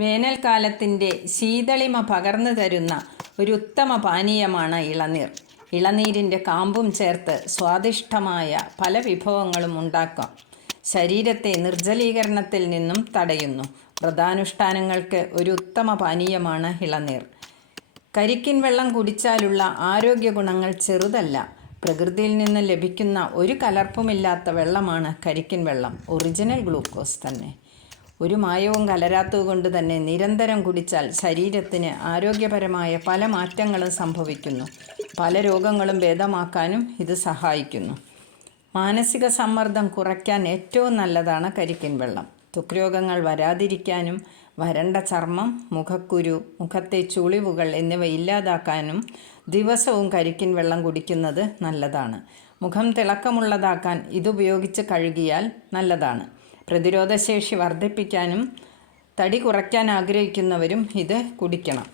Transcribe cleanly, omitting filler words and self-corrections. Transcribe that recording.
വേനൽക്കാലത്തിൻ്റെ ശീതളിമ പകർന്നു തരുന്ന ഒരു ഉത്തമ പാനീയമാണ് ഇളനീർ. ഇളനീരിൻ്റെ കാമ്പും ചേർത്ത് സ്വാദിഷ്ടമായ പല വിഭവങ്ങളും ഉണ്ടാക്കാം. ശരീരത്തെ നിർജ്ജലീകരണത്തിൽ നിന്നും തടയുന്നു. വ്രതാനുഷ്ഠാനങ്ങൾക്ക് ഒരു ഉത്തമ പാനീയമാണ് ഇളനീർ. കരിക്കിൻ വെള്ളം കുടിച്ചാലുള്ള ആരോഗ്യ ഗുണങ്ങൾ ചെറുതല്ല. പ്രകൃതിയിൽ നിന്ന് ലഭിക്കുന്ന ഒരു കലർപ്പുമില്ലാത്ത വെള്ളമാണ് കരിക്കിൻ വെള്ളം. ഒറിജിനൽ ഗ്ലൂക്കോസ് തന്നെ. ഒരു മായവും കലരാത്തതുകൊണ്ട് തന്നെ നിരന്തരം കുടിച്ചാൽ ശരീരത്തിന് ആരോഗ്യപരമായ പല മാറ്റങ്ങളും സംഭവിക്കുന്നു. പല രോഗങ്ങളും ഭേദമാക്കാനും ഇത് സഹായിക്കുന്നു. മാനസിക സമ്മർദ്ദം കുറയ്ക്കാൻ ഏറ്റവും നല്ലതാണ് കരിക്കിൻ വെള്ളം. ത്വക്ക് രോഗങ്ങൾ വരാതിരിക്കാനും വരണ്ട ചർമ്മം, മുഖക്കുരു, മുഖത്തെ ചുളിവുകൾ എന്നിവ ഇല്ലാതാക്കാനും ദിവസവും കരിക്കിൻ വെള്ളം കുടിക്കുന്നത് നല്ലതാണ്. മുഖം തിളക്കമുള്ളതാക്കാൻ ഇതുപയോഗിച്ച് കഴുകിയാൽ നല്ലതാണ്. പ്രതിരോധശേഷി വർദ്ധിപ്പിക്കാനും തടി കുറയ്ക്കാൻ ആഗ്രഹിക്കുന്നവരും ഇത് കുടിക്കണം.